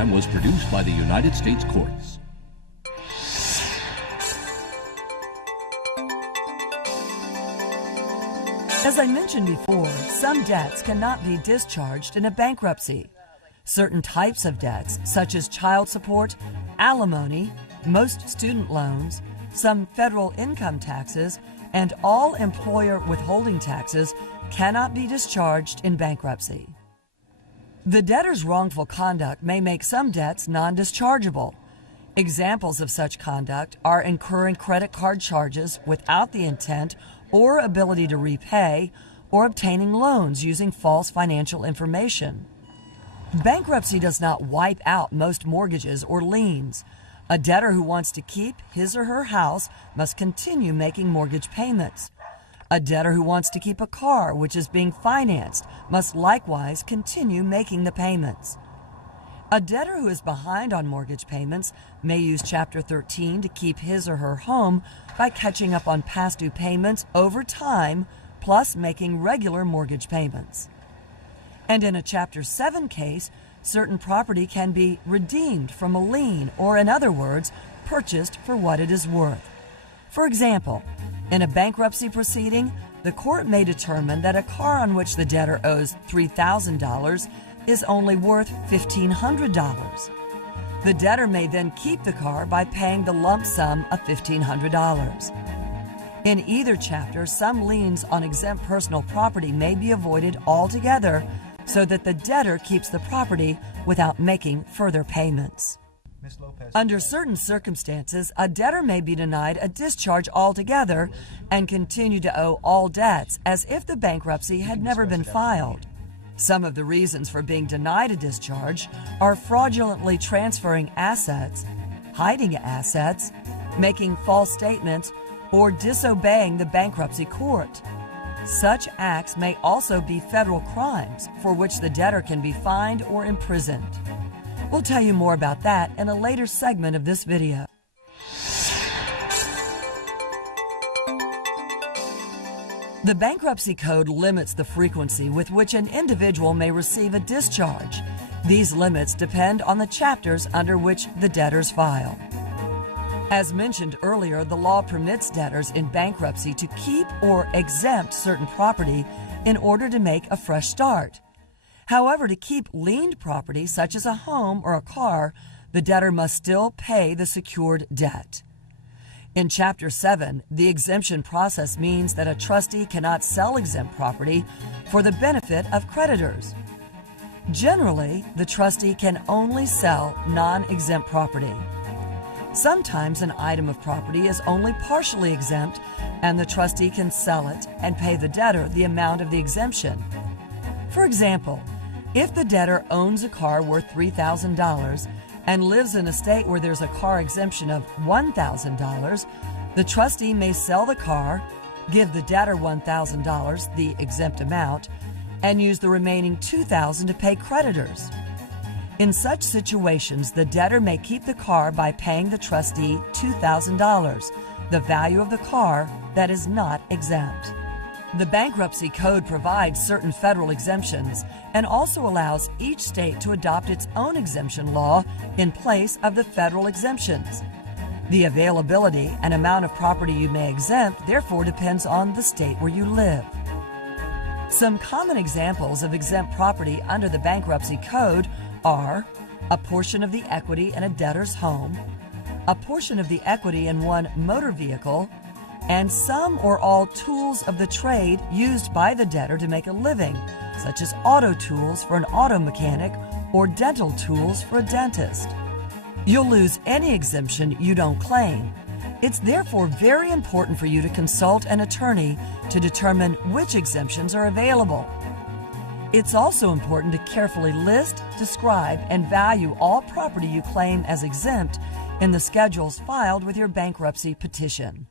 program was produced by the United States Courts. As I mentioned before, some debts cannot be discharged in a bankruptcy. Certain types of debts, such as child support, alimony, most student loans, some federal income taxes, and all employer withholding taxes, cannot be discharged in bankruptcy. The debtor's wrongful conduct may make some debts non-dischargeable. Examples of such conduct are incurring credit card charges without the intent or ability to repay, or obtaining loans using false financial information. Bankruptcy does not wipe out most mortgages or liens. A debtor who wants to keep his or her house must continue making mortgage payments. A debtor who wants to keep a car which is being financed must likewise continue making the payments. A debtor who is behind on mortgage payments may use Chapter 13 to keep his or her home by catching up on past due payments over time, plus making regular mortgage payments. And in a Chapter 7 case, certain property can be redeemed from a lien, or in other words, purchased for what it is worth. For example, in a bankruptcy proceeding, the court may determine that a car on which the debtor owes $3,000 is only worth $1,500. The debtor may then keep the car by paying the lump sum of $1,500. In either chapter, some liens on exempt personal property may be avoided altogether so that the debtor keeps the property without making further payments. Under certain circumstances, a debtor may be denied a discharge altogether and continue to owe all debts as if the bankruptcy had never been filed. Some of the reasons for being denied a discharge are fraudulently transferring assets, hiding assets, making false statements, or disobeying the bankruptcy court. Such acts may also be federal crimes for which the debtor can be fined or imprisoned. We'll tell you more about that in a later segment of this video. The Bankruptcy Code limits the frequency with which an individual may receive a discharge. These limits depend on the chapters under which the debtors file. As mentioned earlier, the law permits debtors in bankruptcy to keep or exempt certain property in order to make a fresh start. However, to keep liened property, such as a home or a car, the debtor must still pay the secured debt. In Chapter 7, the exemption process means that a trustee cannot sell exempt property for the benefit of creditors. Generally, the trustee can only sell non-exempt property. Sometimes an item of property is only partially exempt, and the trustee can sell it and pay the debtor the amount of the exemption. For example, if the debtor owns a car worth $3,000 and lives in a state where there's a car exemption of $1,000, the trustee may sell the car, give the debtor $1,000, the exempt amount, and use the remaining $2,000 to pay creditors. In such situations, the debtor may keep the car by paying the trustee $2,000, the value of the car that is not exempt. The Bankruptcy Code provides certain federal exemptions and also allows each state to adopt its own exemption law in place of the federal exemptions. The availability and amount of property you may exempt therefore depends on the state where you live. Some common examples of exempt property under the Bankruptcy Code are a portion of the equity in a debtor's home, a portion of the equity in one motor vehicle, and some or all tools of the trade used by the debtor to make a living, such as auto tools for an auto mechanic or dental tools for a dentist. You'll lose any exemption you don't claim. It's therefore very important for you to consult an attorney to determine which exemptions are available. It's also important to carefully list, describe, and value all property you claim as exempt in the schedules filed with your bankruptcy petition.